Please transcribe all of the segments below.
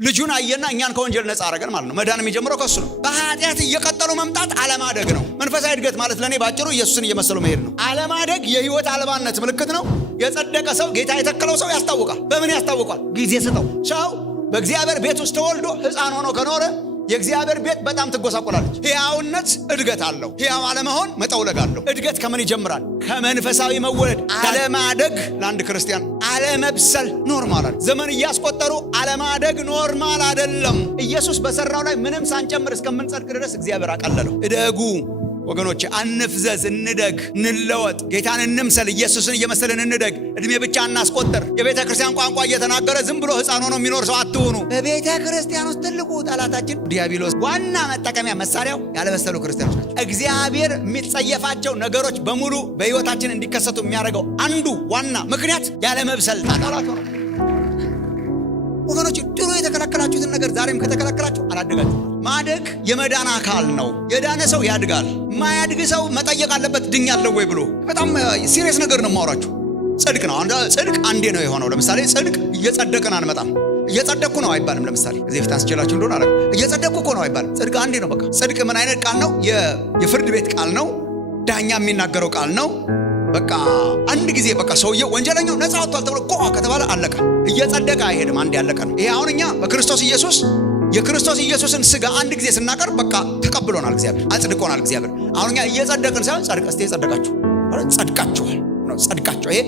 ልጁን አየና እኛን ከወንጀል ነፃ አረገን ማለት ነው። መዳን የሚጀምረው ከሱ ነው። በኃጢአት እየቀጠሉ መምጣት አለማደግ ነው። መንፈሳዊ እድገት ማለት ለኔ ባጭሩ ኢየሱስን እየመሰሉ መሄድ ነው። አለማደግ የህይወት አልባነት ምልክት ነው። የጸደቀ ሰው ጌታ የተከለው ሰው ያስታውቃል። በምን ያስታውቃል? ጊዜ ስጠው። ሰው በእግዚአብሔር ቤት ውስጥ ተወልዶ ሕፃን ሆኖ ከኖረ የእግዚአብሔር ቤት በጣም ትጎሳቆላለች። ሕያውነት እድገት አለው። ሕያው አለመሆን መጠውለግ አለው። እድገት ከምን ይጀምራል? ከመንፈሳዊ መወለድ። አለማደግ ለአንድ ክርስቲያን አለመብሰል ኖርማል አይደል? ዘመን እያስቆጠሩ አለማደግ ኖርማል አይደለም። ኢየሱስ በሰራው ላይ ምንም ሳንጨምር እስከምንጸድቅ ድረስ እግዚአብሔር አቀለለው። እደጉ ወገኖች፣ አንፍዘዝ፣ እንደግ፣ እንለወጥ፣ ጌታን እንምሰል፣ ኢየሱስን እየመሰልን እንደግ። እድሜ ብቻ እናስቆጥር። የቤተ ክርስቲያን ቋንቋ እየተናገረ ዝም ብሎ ሕፃን ሆኖ የሚኖር ሰው አትሁኑ። በቤተ ክርስቲያን ውስጥ ትልቁ ጠላታችን ዲያብሎስ፣ ዋና መጠቀሚያ መሳሪያው ያልበሰሉ ክርስቲያኖች ናቸው። እግዚአብሔር የሚጸየፋቸው ነገሮች በሙሉ በሕይወታችን እንዲከሰቱ የሚያደርገው አንዱ ዋና ምክንያት ያለመብሰል ጠላት ነው። ወገኖች፣ ድሮ የተከለከላችሁትን ነገር ዛሬም ከተከለከላችሁ አላደጋችሁ። ማደግ የመዳን አካል ነው። የዳነ ሰው ያድጋል። ማያድግ ሰው መጠየቅ አለበት ድኛለሁ ወይ ብሎ። በጣም ሲሪየስ ነገር ነው የማወራችሁ። ጽድቅ ነው። ጽድቅ አንዴ ነው የሆነው። ለምሳሌ ጽድቅ እየጸደቅን አንመጣም። እየጸደቅኩ ነው አይባልም። ለምሳሌ እዚህ ፊት አንስቼላችሁ እንደሆነ አለ እየጸደቅኩ እኮ ነው አይባልም። ጽድቅ አንዴ ነው በቃ። ጽድቅ ምን አይነት ቃል ነው? የፍርድ ቤት ቃል ነው። ዳኛ የሚናገረው ቃል ነው። በቃ አንድ ጊዜ በቃ ሰውየው ወንጀለኛው ነፃ ወጥቷል ተብሎ ቆ ከተባለ አለቀ። እየጸደቀ አይሄድም። አንድ ያለቀ ነው። ይሄ አሁን እኛ በክርስቶስ ኢየሱስ የክርስቶስ ኢየሱስን ስጋ አንድ ጊዜ ስናቀርብ በቃ ተቀብሎናል እግዚአብሔር፣ አጽድቆናል እግዚአብሔር። አሁን እኛ እየጸደቅን ሳይሆን ጸድቅ እስቲ ጸደቃችሁ ማለት ጸድቃችኋል ነው። ጸድቃችሁ ይሄ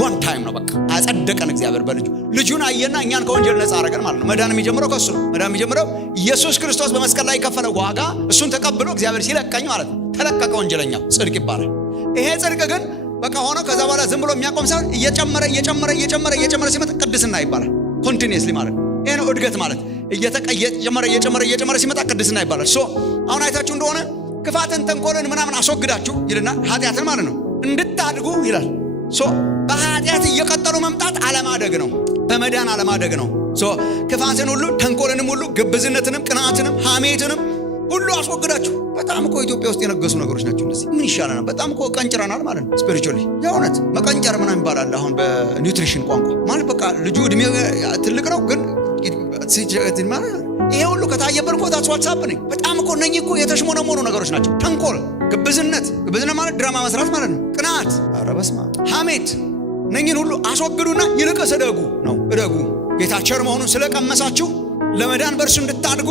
ዋን ታይም ነው በቃ። አጸደቀን እግዚአብሔር በልጁ። ልጁን አየና እኛን ከወንጀል ነፃ አረገን ማለት ነው። መዳን የሚጀምረው ከሱ ነው። መዳን የሚጀምረው ኢየሱስ ክርስቶስ በመስቀል ላይ የከፈለው ዋጋ እሱን ተቀብሎ እግዚአብሔር ሲለቀኝ ማለት ነው። ተለቀቀ ወንጀለኛው፣ ጽድቅ ይባላል። ይሄ ጽድቅ ግን በቃ ሆኖ ከዛ በኋላ ዝም ብሎ የሚያቆም ሳይሆን እየጨመረ ሲመጣ ቅድስና ይባላል። ኮንቲኒየስሊ ማለት ነው። ይሄ ነው እድገት ማለት። እየጨመረ ሲመጣ ቅድስና ይባላል። ሶ አሁን አይታችሁ እንደሆነ ክፋትን፣ ተንኮልን ምናምን አስወግዳችሁ ይልና ኃጢአትን ማለት ነው እንድታድጉ ይላል። ሶ በኃጢአት እየቀጠሉ መምጣት አለማደግ ነው። በመዳን አለማደግ ነው። ሶ ክፋትን ሁሉ፣ ተንኮልንም ሁሉ፣ ግብዝነትንም፣ ቅንዓትንም፣ ሐሜትንም ሁሉ አስወግዳችሁ። በጣም እኮ ኢትዮጵያ ውስጥ የነገሱ ነገሮች ናቸው እነዚህ። ምን ይሻለናል? በጣም እኮ ቀንጭረናል ማለት ነው። ስፒሪቹዋሊ የእውነት መቀንጨር ምናምን ይባላል አሁን በኒውትሪሽን ቋንቋ ማለት በቃ ልጁ እድሜ ትልቅ ነው ግን ይሄ ሁሉ ከታየበት እኮ ታስ ዋትሳፕ ነኝ። በጣም እኮ እነኚህ እኮ የተሽሞነሞኑ ነገሮች ናቸው። ተንኮል፣ ግብዝነት ማለት ድራማ መስራት ማለት ነው። ቅናት፣ ኧረ በስመ አብ፣ ሐሜት፣ እነኚህን ሁሉ አስወግዱና ይልቅስ እደጉ ነው። እደጉ ጌታ ቸር መሆኑን ስለቀመሳችሁ ለመዳን በእርሱ እንድታድጉ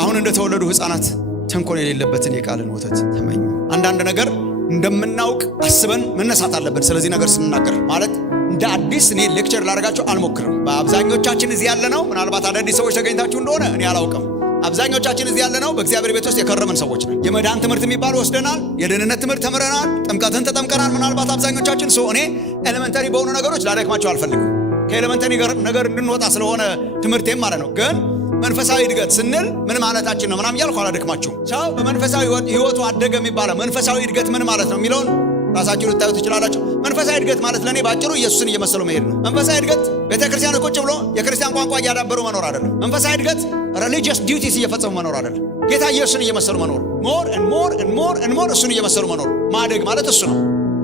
አሁን እንደተወለዱ ሕፃናት ተንኮል የሌለበትን የቃልን ወተት ተመኙ። አንዳንድ ነገር እንደምናውቅ አስበን መነሳት አለብን። ስለዚህ ነገር ስንናገር ማለት እንደ አዲስ እኔ ሌክቸር ላደርጋችሁ አልሞክርም። በአብዛኞቻችን እዚህ ያለ ነው። ምናልባት አዳዲስ ሰዎች ተገኝታችሁ እንደሆነ እኔ አላውቅም። አብዛኞቻችን እዚህ ያለ ነው በእግዚአብሔር ቤት ውስጥ የከረመን ሰዎች ነን። የመዳን ትምህርት የሚባል ወስደናል። የደህንነት ትምህርት ተምረናል። ጥምቀትን ተጠምቀናል። ምናልባት አብዛኞቻችን ሰው እኔ ኤሌመንተሪ በሆኑ ነገሮች ላደክማቸው አልፈልግም። ከኤሌመንተሪ ነገር እንድንወጣ ስለሆነ ትምህርቴም ማለት ነው። ግን መንፈሳዊ እድገት ስንል ምን ማለታችን ነው ምናምን እያልኩ አላደክማችሁም። ሰው በመንፈሳዊ ህይወቱ አደገ የሚባለው መንፈሳዊ እድገት ምን ማለት ነው የሚለውን ራሳችሁ ልታዩ ትችላላችሁ። መንፈሳዊ እድገት ማለት ለኔ ባጭሩ ኢየሱስን እየመሰሉ መሄድ ነው። መንፈሳዊ እድገት ቤተክርስቲያን ቁጭ ብሎ የክርስቲያን ቋንቋ እያዳበሩ መኖር አይደለም። መንፈሳዊ እድገት ሪሊጂየስ ዲዩቲስ እየፈጸሙ መኖር አይደለም። ጌታ ኢየሱስን እየመሰሉ መኖር፣ ሞር እሱን እየመሰሉ መኖር። ማደግ ማለት እሱ ነው።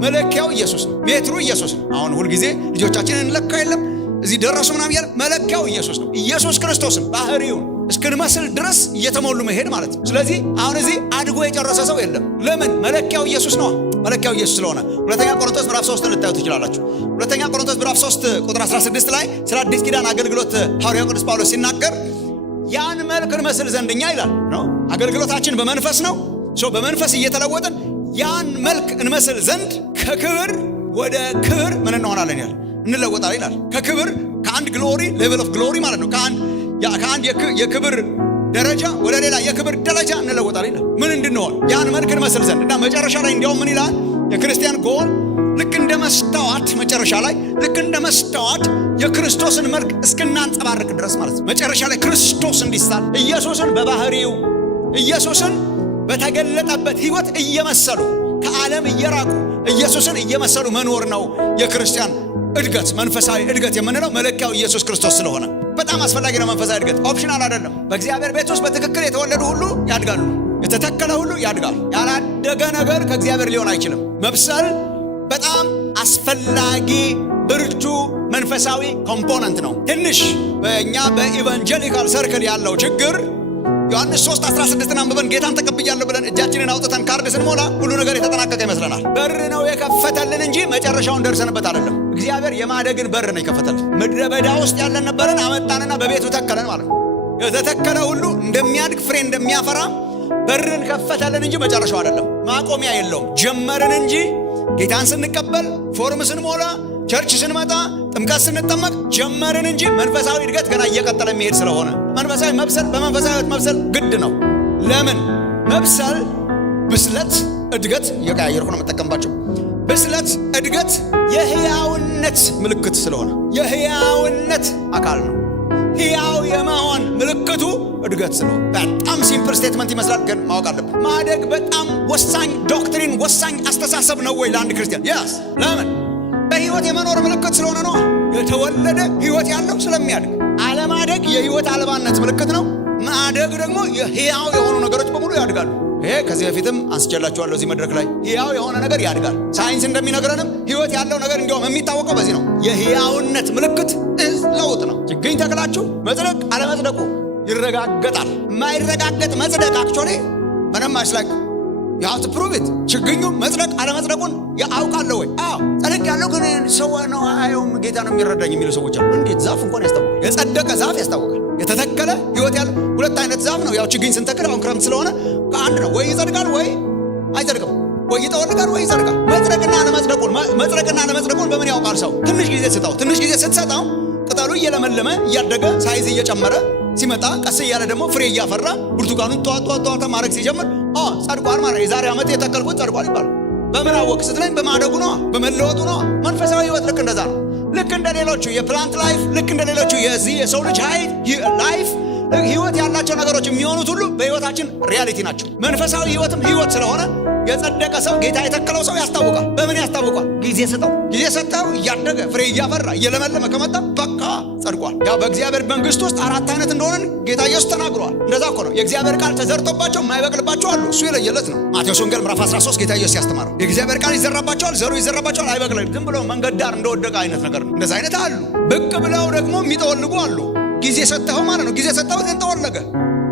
መለኪያው ኢየሱስ ነው። ሜትሩ ኢየሱስ ነው። አሁን ሁልጊዜ ልጆቻችንን እንለካ የለም እዚህ ደረሱ ምናምን እያለ መለኪያው ኢየሱስ ነው። ኢየሱስ ክርስቶስን ባህሪውን እስክንመስል ድረስ እየተሞሉ መሄድ ማለት ነው። ስለዚህ አሁን እዚህ አድጎ የጨረሰ ሰው የለም። ለምን? መለኪያው ኢየሱስ ነው። መለኪያው ኢየሱስ ስለሆነ ሁለተኛ ቆሮንቶስ ምዕራፍ 3 ልታዩ ትችላላችሁ። ሁለተኛ ቆሮንቶስ ምዕራፍ 3 ቁጥር 16 ላይ ስለ አዲስ ኪዳን አገልግሎት ሐዋርያው ቅዱስ ጳውሎስ ሲናገር ያን መልክ እንመስል ዘንድ እኛ ይላል ነው። አገልግሎታችን በመንፈስ ነው። በመንፈስ እየተለወጥን ያን መልክ እንመስል ዘንድ ከክብር ወደ ክብር ምን እንሆናለን ይላል፣ እንለወጣለን ይላል። ከክብር ከአንድ ግሎሪ ሌቨል ኦፍ ግሎሪ ማለት ነው ከአንድ የክብር ደረጃ ወደ ሌላ የክብር ደረጃ እንለወጣለን ይላል። ምን እንድንሆን? ያን መልክ እንመስል ዘንድ እና መጨረሻ ላይ እንዲያውም ምን ይላል? የክርስቲያን ጎል ልክ እንደ መስታወት መጨረሻ ላይ ልክ እንደ መስታወት የክርስቶስን መልክ እስክናንጸባርቅ ድረስ ማለት ነው። መጨረሻ ላይ ክርስቶስ እንዲሳል ኢየሱስን በባህሪው ኢየሱስን በተገለጠበት ህይወት እየመሰሉ ከዓለም እየራቁ ኢየሱስን እየመሰሉ መኖር ነው የክርስቲያን እድገት። መንፈሳዊ እድገት የምንለው መለኪያው ኢየሱስ ክርስቶስ ስለሆነ በጣም አስፈላጊ ነው። መንፈሳዊ እድገት ኦፕሽናል አይደለም። በእግዚአብሔር ቤት ውስጥ በትክክል የተወለዱ ሁሉ ያድጋሉ። የተተከለ ሁሉ ያድጋል። ያላደገ ነገር ከእግዚአብሔር ሊሆን አይችልም። መብሰል በጣም አስፈላጊ ብርቱ መንፈሳዊ ኮምፖነንት ነው። ትንሽ በእኛ በኢቫንጀሊካል ሰርክል ያለው ችግር ዮሐንስ 3:16 አንብበን ጌታን ተቀብያለሁ ብለን እጃችንን አውጥተን ካርድ ስንሞላ ሁሉ ነገር የተጠናቀቀ ይመስለናል። በር ነው የከፈተልን እንጂ መጨረሻውን ደርሰንበት አይደለም። እግዚአብሔር የማደግን በር ነው የከፈተልን። ምድረ በዳ ውስጥ ያለን ነበርን፣ አመጣንና በቤቱ ተከለን ማለት ነው። የተተከለ ሁሉ እንደሚያድግ ፍሬ እንደሚያፈራ በርን ከፈተልን እንጂ መጨረሻው አይደለም። ማቆሚያ የለውም። ጀመርን እንጂ ጌታን ስንቀበል፣ ፎርም ስንሞላ፣ ቸርች ስንመጣ፣ ጥምቀት ስንጠመቅ ጀመርን እንጂ መንፈሳዊ እድገት ገና እየቀጠለ የሚሄድ ስለሆነ መንፈሳዊ መብሰል በመንፈሳዊ መብሰል ግድ ነው። ለምን? መብሰል፣ ብስለት፣ እድገት እየቀያየርኩ ነው የምጠቀምባቸው። ብስለት፣ እድገት የሕያውነት ምልክት ስለሆነ የሕያውነት አካል ነው። ሕያው የመሆን ምልክቱ እድገት ስለሆነ በጣም ሲምፕል ስቴትመንት ይመስላል፣ ግን ማወቅ አለብን። ማደግ በጣም ወሳኝ ዶክትሪን፣ ወሳኝ አስተሳሰብ ነው ወይ ለአንድ ክርስቲያን? ያስ ለምን? በሕይወት የመኖር ምልክት ስለሆነ ነው። የተወለደ ሕይወት ያለው ስለሚያድግ። አለማደግ የሕይወት አልባነት ምልክት ነው። ማደግ ደግሞ የሕያው የሆኑ ነገሮች በሙሉ ያድጋሉ። ይሄ ከዚህ በፊትም አንስቼላችኋለሁ እዚህ መድረክ ላይ። ሕያው የሆነ ነገር ያድጋል። ሳይንስ እንደሚነግረንም ሕይወት ያለው ነገር እንዲያውም የሚታወቀው በዚህ ነው። የሕያውነት ምልክት ለውጥ ነው። ችግኝ ተክላችሁ መጽደቅ አለመጽደቁ ይረጋገጣል። የማይረጋገጥ መጽደቅ አክቹዋሊ ምንም አይስላክ you have to prove it። ችግኙ መጽደቅ አለመጽደቁን ያውቃለሁ ወይ? አዎ ጸድቅ ያለው ግን ሰው ነው አየውም ጌታ ነው የሚረዳኝ የሚሉ ሰዎች አሉ። እንዴት? ዛፍ እንኳን ያስታውቃል። የጸደቀ ዛፍ ያስታውቃል። የተተከለ ሕይወት ያለው ሁለት አይነት ዛፍ ነው። ያው ችግኝ ስንተክል አሁን ክረምት ስለሆነ ከአንድ ነው። ወይ ይጸድቃል ወይ አይጸድቅም። ወይ ይጠወልጋል ወይ ይጸድቃል። መጽደቅና አለመጽደቁን በምን ያውቃል ሰው? ትንሽ ጊዜ ስጠው። ትንሽ ጊዜ ስትሰጠው ቅጠሉ እየለመለመ እያደገ ሳይዝ እየጨመረ ሲመጣ ቀስ እያለ ደግሞ ፍሬ እያፈራ ብርቱካኑን ጧጧ ማድረግ ሲጀምር ጸድቋል ማለት የዛሬ ዓመት የተከልኩት ጸድቋል ይባላል። በምን አወቅ ስትለኝ በማደጉ ነው፣ በመለወጡ ነው። መንፈሳዊ ሕይወት ልክ እንደዛ ነው። ልክ እንደ ሌሎቹ የፕላንት ላይፍ፣ ልክ እንደ ሌሎቹ የዚህ የሰው ልጅ ላይፍ ሕይወት ያላቸው ነገሮች የሚሆኑት ሁሉ በሕይወታችን ሪያሊቲ ናቸው። መንፈሳዊ ሕይወትም ሕይወት ስለሆነ የጸደቀ ሰው ጌታ የተከለው ሰው ያስታውቃል። በምን ያስታውቃል? ጊዜ ስጠው። ጊዜ ሰጠው እያደገ ፍሬ እያፈራ እየለመለመ ከመጣ በቃ ጸድቋል። ያው በእግዚአብሔር መንግሥት ውስጥ አራት አይነት እንደሆነን ጌታ ኢየሱስ ተናግሯል። እንደዛ እኮ ነው። የእግዚአብሔር ቃል ተዘርቶባቸው የማይበቅልባቸው አሉ። እሱ የለየለት ነው። ማቴዎስ ወንጌል ምዕራፍ 13 ጌታ ኢየሱስ ያስተማረው የእግዚአብሔር ቃል ይዘራባቸዋል፣ ዘሩ ይዘራባቸዋል፣ አይበቅልም። ዝም ብሎ መንገድ ዳር እንደወደቀ አይነት ነገር ነው። እንደዛ አይነት አሉ። ብቅ ብለው ደግሞ የሚጠወልጉ አሉ። ጊዜ ሰጠኸው ማለት ነው። ጊዜ ሰጠኸው ግን ጠወለገ።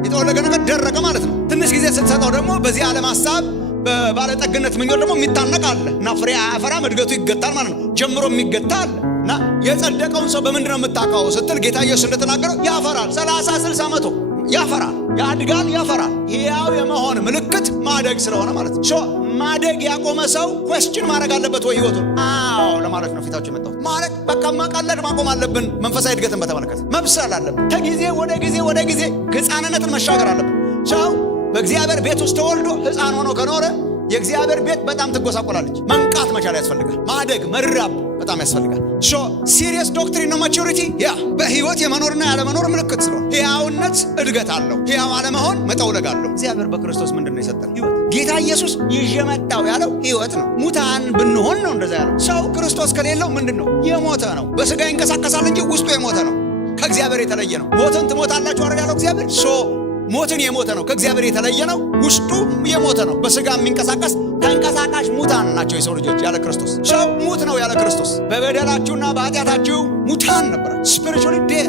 የተወለገ ነገር ደረቀ ማለት ነው። ትንሽ ጊዜ ስትሰጠው ደግሞ በዚህ ዓለም ሐሳብ በባለጠግነት ምኞት ደግሞ የሚታነቅ አለ እና ፍሬ አያፈራም፣ እድገቱ ይገታል ማለት ነው። ጀምሮ የሚገታ አለ እና የጸደቀውን ሰው በምንድን ነው የምታውቀው ስትል ጌታ ኢየሱስ እንደተናገረው ያፈራል። 30 60 መቶ ያፈራል፣ ያድጋል፣ ያፈራል። ሕያው የመሆን ምልክት ማደግ ስለሆነ ማለት ነው። ማደግ ያቆመ ሰው ኩዌስችን ማድረግ አለበት ወይ ህይወቱን? አዎ ለማለት ነው ፊታችሁ የመጣሁት። ማለት በቃ መቀለድ ማቆም አለብን። መንፈሳዊ እድገትን በተመለከተ መብሰል አለብን። ከጊዜ ወደ ጊዜ ሕፃንነትን መሻገር አለብን። ሰው በእግዚአብሔር ቤት ውስጥ ተወልዶ ሕፃን ሆኖ ከኖረ የእግዚአብሔር ቤት በጣም ትጎሳቆላለች። መንቃት መቻል ያስፈልጋል። ማደግ መራብ በጣም ያስፈልጋል። ሲሪየስ ዶክትሪን ነው ማቹሪቲ። ያ በህይወት የመኖርና ያለመኖር ምልክት ስለሆነ ሕያውነት እድገት አለው። ሕያው አለመሆን መጠውለግ አለው። እግዚአብሔር በክርስቶስ ምንድን ነው የሰጠን? ህይወት። ጌታ ኢየሱስ ይዤ መጣሁ ያለው ህይወት ነው። ሙታን ብንሆን ነው እንደዛ ያለው። ሰው ክርስቶስ ከሌለው ምንድን ነው? የሞተ ነው። በስጋ ይንቀሳቀሳል እንጂ ውስጡ የሞተ ነው። ከእግዚአብሔር የተለየ ነው። ሞትን ትሞታላችሁ አይደል ያለው እግዚአብሔር። ሞትን የሞተ ነው። ከእግዚአብሔር የተለየ ነው። ውስጡ የሞተ ነው። በስጋ የሚንቀሳቀስ ተንቀሳቃሽ ሙታን ናቸው የሰው ልጆች ያለ ክርስቶስ። ሰው ሙት ነው ያለ ክርስቶስ። በበደላችሁና በኃጢአታችሁ ሙታን ነበራችሁ። ስፒሪቹዋሊ ዴድ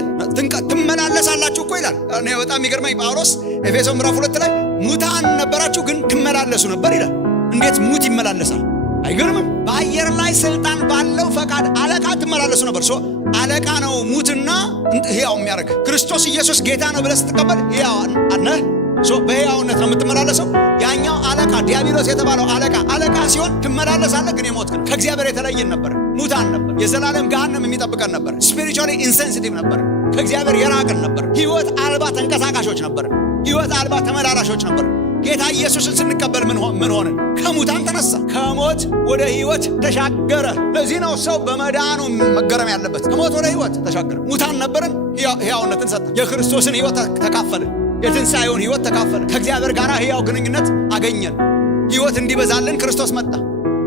ትመላለሳላችሁ እኮ ይላል። እኔ በጣም የሚገርመኝ ጳውሎስ ኤፌሶን ምዕራፍ 2 ላይ ሙታን ነበራችሁ ግን ትመላለሱ ነበር ይላል። እንዴት ሙት ይመላለሳል? አይገርምም? በአየር ላይ ስልጣን ባለው ፈቃድ አለቃ ትመላለሱ ነበር። አለቃ ነው ሙትና ሕያው የሚያደርግ። ክርስቶስ ኢየሱስ ጌታ ነው ብለህ ስትቀበል ሕያው ነህ። በሕያውነት ነው የምትመላለሰው። ያኛው አለቃ ዲያብሎስ የተባለው አለቃ ሲሆን ትመላለሳለህ፣ ግን የሞት ግን ከእግዚአብሔር የተለየን ነበር። ሙታን ነበር። የዘላለም ገሃነም የሚጠብቀን ነበር። ስፒሪቹዋሊ ኢንሴንሲቲቭ ነበር። ከእግዚአብሔር የራቅን ነበር። ሕይወት አልባ ተንቀሳቃሾች ነበር። ሕይወት አልባ ተመላላሾች ነበር። ጌታ ኢየሱስን ስንቀበል ምን ሆንን? ከሙታን ተነሳ። ከሞት ወደ ሕይወት ተሻገረ። ለዚህ ነው ሰው በመዳኑ መገረም ያለበት። ከሞት ወደ ሕይወት ተሻገረ። ሙታን ነበርን፣ ሕያውነትን ሰጠ። የክርስቶስን ሕይወት ተካፈልን። የትንሣኤውን ሕይወት ተካፈልን። ከእግዚአብሔር ጋር ሕያው ግንኙነት አገኘን። ሕይወት እንዲበዛልን ክርስቶስ መጣ።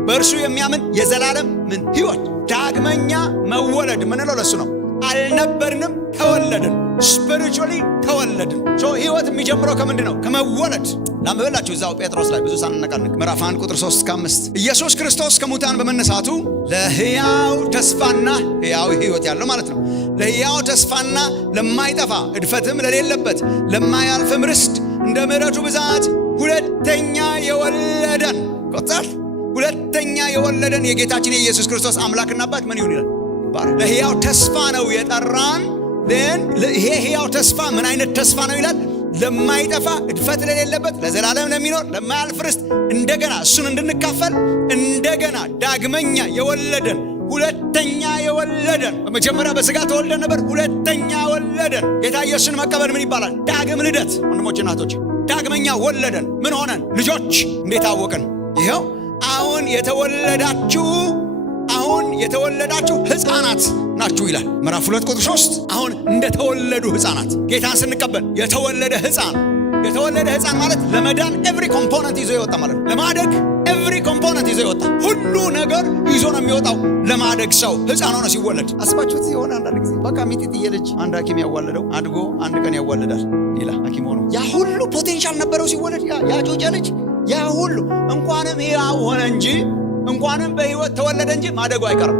በእርሱ የሚያምን የዘላለም ሕይወት። ዳግመኛ መወለድ ምንለው ለሱ ነው። አልነበርንም፣ ተወለድን። ስፒሪቹዋሊ ተወለድን። ህይወት የሚጀምረው ከምንድን ነው? ከመወለድ። ላንብበላችሁ እዛው ጴጥሮስ ላይ ብዙ ሳንነቃነቅ ምዕራፍ 1 ቁጥር 3-5 ኢየሱስ ክርስቶስ ከሙታን በመነሳቱ ለሕያው ተስፋና ሕያው ህይወት ያለው ማለት ነው፣ ለሕያው ተስፋና ለማይጠፋ እድፈትም ለሌለበት ለማያልፍም ርስት እንደ ምሕረቱ ብዛት ሁለተኛ የወለደን ቆጣል ሁለተኛ የወለደን የጌታችን የኢየሱስ ክርስቶስ አምላክና አባት ምን ይሁን ይላል? ለሕያው ተስፋ ነው የጠራን። ይሄ ሕያው ተስፋ ምን አይነት ተስፋ ነው ይላል? ለማይጠፋ እድፈት ለሌለበት ለዘላለም ለሚኖር ለማያልፍ ርስት እንደገና እሱን እንድንካፈል እንደገና ዳግመኛ የወለደን ሁለተኛ የወለደን። በመጀመሪያ በስጋ ተወልደን ነበር፣ ሁለተኛ ወለደን። ጌታ ኢየሱስን መቀበል ምን ይባላል? ዳግም ልደት። ወንድሞች እናቶች፣ ዳግመኛ ወለደን። ምን ሆነን? ልጆች። እንዴት አወቅን? ይኸው አሁን የተወለዳችሁ ሕፃናት ናችሁ ይላል ምዕራፍ 2 ቁጥር 3። አሁን እንደተወለዱ ሕፃናት ጌታን ስንቀበል የተወለደ ሕፃን ማለት ለመዳን ኤቭሪ ኮምፖነንት ይዞ ይወጣ ማለት ነው። ለማደግ ኤቭሪ ኮምፖነንት ይዞ ይወጣ። ሁሉ ነገር ይዞ ነው የሚወጣው ለማደግ ሰው ሕፃን ሆኖ ሲወለድ። አስባችሁት ሲሆን አንዳንድ ጊዜ በቃ ሚጢጥዬ ልጅ አንድ ሐኪም ያዋለደው አድጎ አንድ ቀን ያዋለዳል ሌላ ሐኪም ሆኖ። ያ ሁሉ ፖቴንሻል ነበረው ሲወለድ ያ ጮጫ ልጅ ያ ሁሉ እንኳንም ሕያው ሆነ እንጂ እንኳንም በሕይወት ተወለደ እንጂ ማደጉ አይቀርም።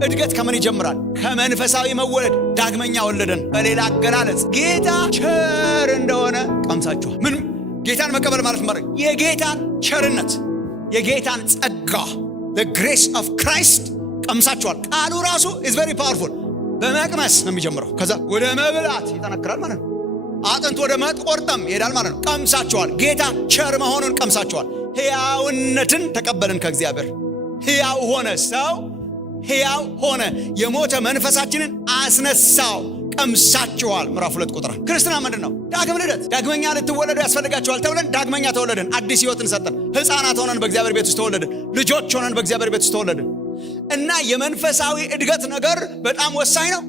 እድገት ከምን ይጀምራል? ከመንፈሳዊ መወለድ። ዳግመኛ ወለደን። በሌላ አገላለጽ ጌታ ቸር እንደሆነ ቀምሳችኋል። ምን ጌታን መቀበል ማለት ማለት የጌታን ቸርነት የጌታን ጸጋ the grace of Christ ቀምሳችኋል። ቃሉ ራሱ is very powerful። በመቅመስ ነው የሚጀምረው። ከዛ ወደ መብላት ይጠነክራል ማለት ነው። አጥንት ወደ መቆርጠም ይሄዳል ማለት ነው። ቀምሳችኋል። ጌታ ቸር መሆኑን ቀምሳችኋል። ሕያውነትን ተቀበልን ከእግዚአብሔር። ሕያው ሆነ ሰው ሕያው ሆነ። የሞተ መንፈሳችንን አስነሳው። ቀምሳችኋል። ምዕራፍ 2 ቁጥር። ክርስትና ምንድን ነው? ዳግም ልደት። ዳግመኛ ልትወለዱ ያስፈልጋችኋል ተብለን ዳግመኛ ተወለድን። አዲስ ሕይወትን ሰጠን። ሕፃናት ሆነን በእግዚአብሔር ቤት ውስጥ ተወለድን። ልጆች ሆነን በእግዚአብሔር ቤት ውስጥ ተወለድን። እና የመንፈሳዊ እድገት ነገር በጣም ወሳኝ ነው።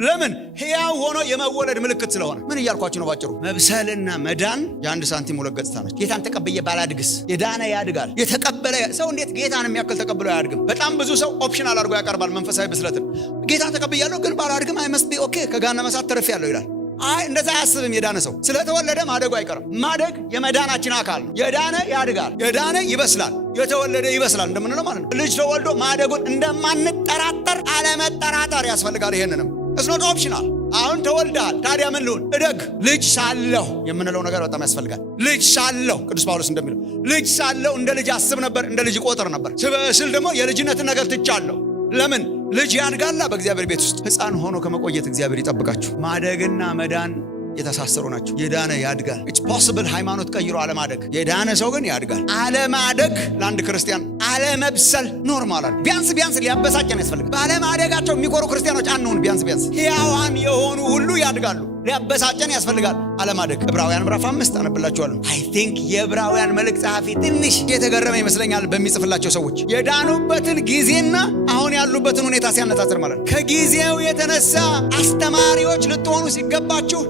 ለምን? ሕያው ሆኖ የመወለድ ምልክት ስለሆነ። ምን እያልኳችሁ ነው? ባጭሩ መብሰልና መዳን የአንድ ሳንቲም ሁለት ገጽታ ናቸው። ጌታን ተቀብዬ ባላድግስ? የዳነ ያድጋል። የተቀበለ ሰው እንዴት ጌታን የሚያክል ተቀብሎ አያድግም? በጣም ብዙ ሰው ኦፕሽናል አድርጎ ያቀርባል መንፈሳዊ ብስለትን። ጌታን ተቀብያለሁ ግን ባላድግም አይ መስት ቢ ኦኬ ከገሃነመ እሳት ተርፌያለሁ ይላል። አይ እንደዛ አያስብም። የዳነ ሰው ስለተወለደ ማደጉ አይቀርም። ማደግ የመዳናችን አካል ነው። የዳነ ያድጋል፣ የዳነ ይበስላል፣ የተወለደ ይበስላል እንደምንለው ማለት ነው። ልጅ ተወልዶ ማደጉን እንደማንጠራጠር አለመጠራጠር ያስፈልጋል። ይሄንንም it's not optional። አሁን ተወልደሃል፣ ታዲያ ምን ልሁን? እደግ። ልጅ ሳለሁ የምንለው ነገር በጣም ያስፈልጋል። ልጅ ሳለሁ ቅዱስ ጳውሎስ እንደሚለው ልጅ ሳለሁ እንደ ልጅ አስብ ነበር፣ እንደ ልጅ ቆጥር ነበር። ስበስል ደግሞ የልጅነትን ነገር ትቻለሁ። ለምን? ልጅ ያድጋላ በእግዚአብሔር ቤት ውስጥ። ሕፃን ሆኖ ከመቆየት እግዚአብሔር ይጠብቃችሁ። ማደግና መዳን የተሳሰሩ ናቸው። የዳነ ያድጋል። ኢትስ ፖሲብል ሃይማኖት ቀይሮ አለማደግ። የዳነ ሰው ግን ያድጋል። አለማደግ ለአንድ ክርስቲያን አለመብሰል ኖርማል ነው። ቢያንስ ሊያበሳጨን ያስፈልጋል። ባለማደጋቸው የሚኮሩ ክርስቲያኖች አንሁን። ቢያንስ ሕያዋን የሆኑ ሁሉ ያድጋሉ። ሊያበሳጨን ያስፈልጋል አለማደግ። ዕብራውያን ምዕራፍ 5 አነብላችኋለሁ። አይ ቲንክ የዕብራውያን መልእክት ጸሐፊ ትንሽ የተገረመ ይመስለኛል በሚጽፍላቸው ሰዎች የዳኑበትን ጊዜና አሁን ያሉበትን ሁኔታ ሲያነጻጽር ማለት ነው። ከጊዜው የተነሳ አስተማሪዎች ልትሆኑ ሲገባችሁ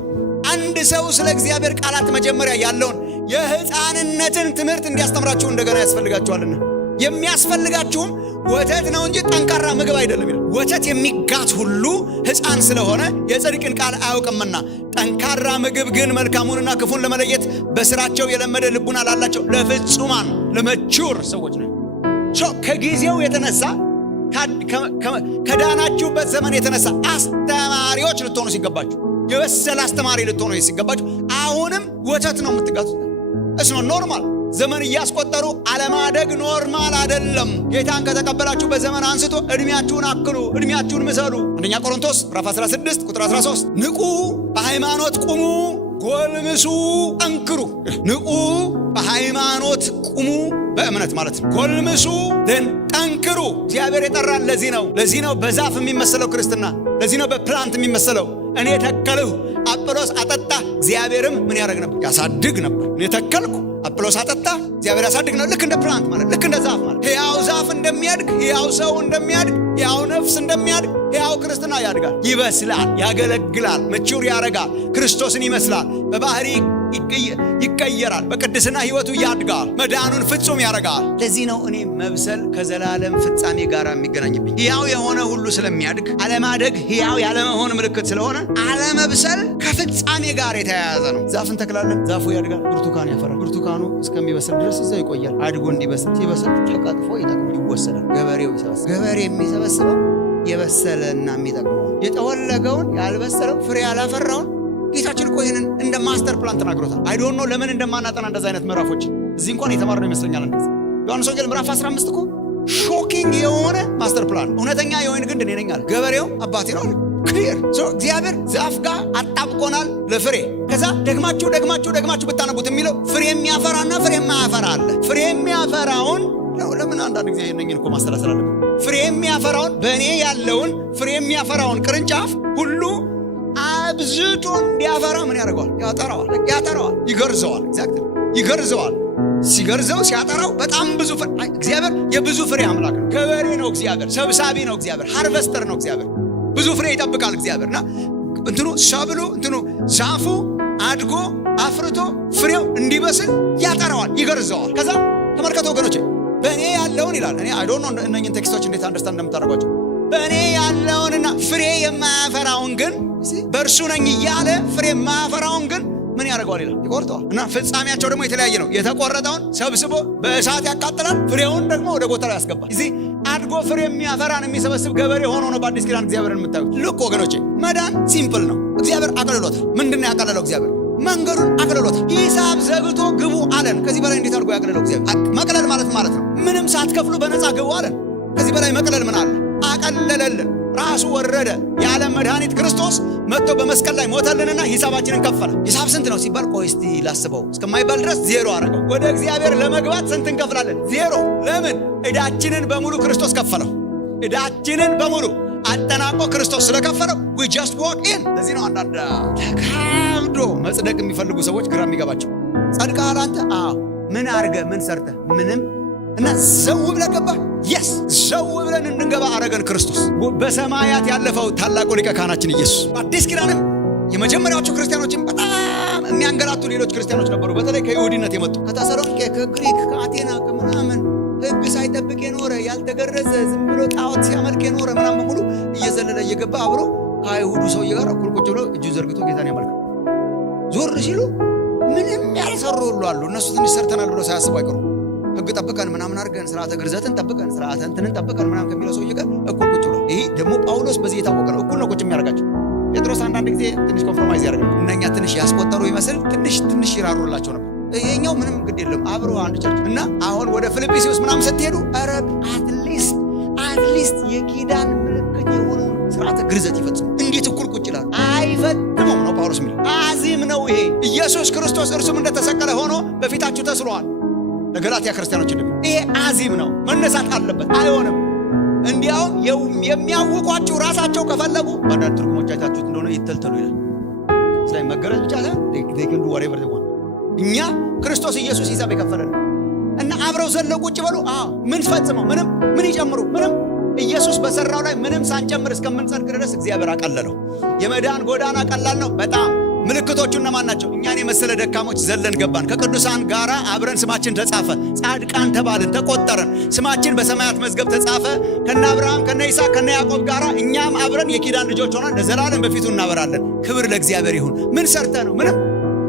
አንድ ሰው ስለ እግዚአብሔር ቃላት መጀመሪያ ያለውን የሕፃንነትን ትምህርት እንዲያስተምራችሁ እንደገና ያስፈልጋችኋልና የሚያስፈልጋችሁም ወተት ነው እንጂ ጠንካራ ምግብ አይደለም ይላል። ወተት የሚጋት ሁሉ ሕፃን ስለሆነ የጽድቅን ቃል አያውቅምና፣ ጠንካራ ምግብ ግን መልካሙንና ክፉን ለመለየት በስራቸው የለመደ ልቡና ላላቸው ለፍጹማን ለመቹር ሰዎች ነው። ከጊዜው የተነሳ ከዳናችሁበት ዘመን የተነሳ አስተማሪዎች ልትሆኑ ሲገባችሁ፣ የበሰለ አስተማሪ ልትሆኑ ሲገባችሁ አሁንም ወተት ነው የምትጋቱት። እስ ነው ኖርማል። ዘመን እያስቆጠሩ አለማደግ ኖርማል አይደለም። ጌታን ከተቀበላችሁ በዘመን አንስቶ እድሜያችሁን አክሉ፣ እድሜያችሁን ምሰሉ። አንደኛ ቆሮንቶስ ምዕራፍ 16 ቁጥር 13 ንቁ፣ በሃይማኖት ቁሙ፣ ጎልምሱ፣ ጠንክሩ። ንቁ፣ በሃይማኖት ቁሙ፣ በእምነት ማለት ነው። ጎልምሱ፣ ጠንክሩ። እግዚአብሔር የጠራን ለዚህ ነው በዛፍ የሚመሰለው ክርስትና። ለዚህ ነው በፕላንት የሚመሰለው። እኔ ተከልሁ፣ አጵሎስ አጠጣ፣ እግዚአብሔርም ምን ያደርግ ነበር? ያሳድግ ነበር። እኔ ተከልኩ፣ አጵሎስ አጠጣ፣ እግዚአብሔር ያሳድግ ነው። ልክ እንደ ፕላንት ማለት፣ ልክ እንደ ዛፍ ማለት። ሕያው ዛፍ እንደሚያድግ፣ ሕያው ሰው እንደሚያድግ፣ ሕያው ነፍስ እንደሚያድግ ሕያው ክርስትና ያድጋል፣ ይበስላል፣ ያገለግላል፣ መቹር ያረጋል፣ ክርስቶስን ይመስላል፣ በባህሪ ይቀየራል። በቅድስና ህይወቱ ያድጋል። መዳኑን ፍጹም ያደርጋል። ለዚህ ነው እኔ መብሰል ከዘላለም ፍጻሜ ጋር የሚገናኝብኝ። ሕያው የሆነ ሁሉ ስለሚያድግ፣ አለማደግ ሕያው ያለመሆን ምልክት ስለሆነ አለመብሰል ከፍጻሜ ጋር የተያያዘ ነው። ዛፍ እንተክላለን፣ ዛፉ ያድጋል፣ ብርቱካን ያፈራል። ብርቱካኑ እስከሚበስል ድረስ እዛው ይቆያል። አድጎ እንዲበስል ሲበስል ተቀጥፎ ይወሰዳል። ገበሬው ይሰበስባል። ገበሬ የሚሰበስበው የበሰለና የሚጠቅመው፣ የጠወለገውን ያልበሰለው ፍሬ ያላፈራውን ጌታችን እኮ ይህንን እንደ ማስተር ፕላን ተናግሮታል። አይ ዶንት ኖ ለምን እንደማናጠና እንደዛ አይነት ምዕራፎች እዚህ እንኳን የተማርነው ይመስለኛል። እንደዚህ ዮሐንስ ወንጌል ምዕራፍ 15 እኮ ሾኪንግ የሆነ ማስተር ፕላን። እውነተኛ የወይን ግንድ እኔ ነኝ አለ። ገበሬው አባቴ ነው አለ። ክሊር እግዚአብሔር ዛፍ ጋር አጣብቆናል ለፍሬ። ከዛ ደግማችሁ ብታነቡት የሚለው ፍሬ የሚያፈራና ፍሬ የማያፈራ አለ። ፍሬ የሚያፈራውን ለምን አንዳንድ ጊዜ እነኝን እኮ ማስተላሰል አለብን። ፍሬ የሚያፈራውን በእኔ ያለውን ፍሬ የሚያፈራውን ቅርንጫፍ ሁሉ አብዝቶ እንዲያፈራ ምን ያደርገዋል? ያጠራዋል፣ ይገርዘዋል። ኤግዛክትሊ ይገርዘዋል። ሲገርዘው ሲያጠራው በጣም ብዙ ፍሬ። እግዚአብሔር የብዙ ፍሬ አምላክ ነው። ገበሬ ነው እግዚአብሔር። ሰብሳቢ ነው እግዚአብሔር። ሃርቨስተር ነው እግዚአብሔር። ብዙ ፍሬ ይጠብቃል እግዚአብሔርና ሰብሉ ዛፉ አድጎ አፍርቶ ፍሬው እንዲበስል ያጠራዋል፣ ይገርዘዋል። ከዛ ተመልከቱ ወገኖቼ፣ በእኔ ያለውን ይላል። እኔ አይ ዶንት ኖ እነኝን ቴክስቶች እንዴት አንደርስታንድ እንደምታደርጓቸው። በእኔ ያለውንና ፍሬ የማያፈራውን ግን በእርሱ ነኝ እያለ ፍሬ የማያፈራውን ግን ምን ያደርገዋል ይላል? ይቆርጠዋል። እና ፍጻሜያቸው ደግሞ የተለያየ ነው። የተቆረጠውን ሰብስቦ በእሳት ያቃጥላል፣ ፍሬውን ደግሞ ወደ ጎተራ ያስገባል። እዚህ አድጎ ፍሬ የሚያፈራን የሚሰበስብ ገበሬ ሆኖ ነው በአዲስ ኪዳን እግዚአብሔርን የምታዩት። ልክ ወገኖቼ፣ መዳን ሲምፕል ነው። እግዚአብሔር አቅልሎታል። ምንድን ነው ያቀለለው? እግዚአብሔር መንገዱን አቅልሎታል። ሂሳብ ዘግቶ ግቡ አለን። ከዚህ በላይ እንዴት አድርጎ ያቅልለው እግዚአብሔር? መቅለል ማለት ነው ምንም ሳትከፍሉ በነፃ ግቡ አለን። ከዚህ በላይ መቅለል ምን አለ? አቀለለልን። ራሱ ወረደ። የዓለም መድኃኒት ክርስቶስ መጥቶ በመስቀል ላይ ሞተልንና ሂሳባችንን ከፈለ። ሂሳብ ስንት ነው ሲባል ቆይ እስቲ ላስበው እስከማይባል ድረስ ዜሮ አረገው። ወደ እግዚአብሔር ለመግባት ስንት እንከፍላለን? ዜሮ። ለምን? ዕዳችንን በሙሉ ክርስቶስ ከፈለው። ዕዳችንን በሙሉ አጠናቆ ክርስቶስ ስለከፈለው we just walk in። ለዚህ ነው አንዳንድ ተካብዶ መጽደቅ የሚፈልጉ ሰዎች ግራ የሚገባቸው። ጸድቀሃል አንተ? አዎ። ምን አርገ? ምን ሰርተ? ምንም። እና ዘው ብለህ ገባህ? የስ ዘው ብለን እንድንገባ አረገን ክርስቶስ። በሰማያት ያለፈው ታላቁ ሊቀ ካህናችን ኢየሱስ። አዲስ ኪዳንም የመጀመሪያዎቹ ክርስቲያኖችን በጣም የሚያንገላቱ ሌሎች ክርስቲያኖች ነበሩ። በተለይ ከይሁዲነት የመጡ ከተሰሎንቄ፣ ከግሪክ፣ ከአቴና ከምናምን ሕግ ሳይጠብቅ የኖረ ያልተገረዘ ዝም ብሎ ጣዖት ሲያመልክ የኖረ ምናምን በሙሉ እየዘለለ እየገባ አብሮ ከአይሁዱ ሰውዬ ጋር እኩል ቁጭ ብሎ እጁን ዘርግቶ ጌታን ያመልካል። ዞር ሲሉ ምንም ያልሰሩ ሁሉ አሉ። እነሱ ትንሽ ሰርተናል ብሎ ሳያስቡ አይቀሩ። ሕግ ጠብቀን ምናምን አድርገን ስርዓተ ግርዘትን ጠብቀን ስርዓተ እንትንን ጠብቀን ምናምን ከሚለው ሰውዬ ጋር እኩል ቁጭ ብሎ፣ ይሄ ደግሞ ጳውሎስ በዚህ የታወቀ ነው። እኩል ነው ቁጭ የሚያደርጋቸው። ጴጥሮስ አንዳንድ ጊዜ ትንሽ ኮምፕሮማይዝ ያደርጋል። እነኛ ትንሽ ያስቆጠሩ ይመስል ትንሽ ይራሩላቸው ነበር። ይሄኛው ምንም ግድ የለም አብሮ አንድ ቸርች እና አሁን ወደ ፊልጵስዩስ ምናምን ስትሄዱ አረብ አትሊስት የኪዳን ምልክት የሆነውን ስርዓተ ግርዘት ይፈጽሙ። እንዴት እኩል ቁጭ ይላሉ? አይፈጽሙም ነው ጳውሎስ የሚለው። አዚም ነው ይሄ። ኢየሱስ ክርስቶስ እርሱም እንደተሰቀለ ሆኖ በፊታችሁ ተስሏል። ለገላትያ ክርስቲያኖች ይሄ አዚም ነው፣ መነሳት አለበት። አይሆንም። እንዲያውም የሚያውቋችሁ ራሳቸው ከፈለጉ በአንዳንድ ትርጉሞች አይታችሁት እንደሆነ ይተልተሉ ይላል። ስለዚህ መገረዝ ብቻ ሳይሆን ዴክንዱ ወሬቨር ሆነ እኛ ክርስቶስ ኢየሱስ ሂሳብ የከፈለን እና አብረው ዘለው ቁጭ በሉ። ምን ፈጽመው ምንም ምን ይጨምሩ ምንም። ኢየሱስ በሰራው ላይ ምንም ሳንጨምር እስከምንጸድቅ ድረስ እግዚአብሔር አቀለለው። የመዳን ጎዳና ቀላል ነው በጣም። ምልክቶቹ እነማን ናቸው? እኛን የመሰለ ደካሞች ዘለን ገባን። ከቅዱሳን ጋር አብረን ስማችን ተጻፈ፣ ጻድቃን ተባልን፣ ተቆጠረን። ስማችን በሰማያት መዝገብ ተጻፈ ከነ አብርሃም ከነ ይስሐቅ ከነ ያዕቆብ ጋር እኛም አብረን የኪዳን ልጆች ሆነን ለዘላለም በፊቱ እናበራለን። ክብር ለእግዚአብሔር ይሁን። ምን ሰርተ ነው? ምንም።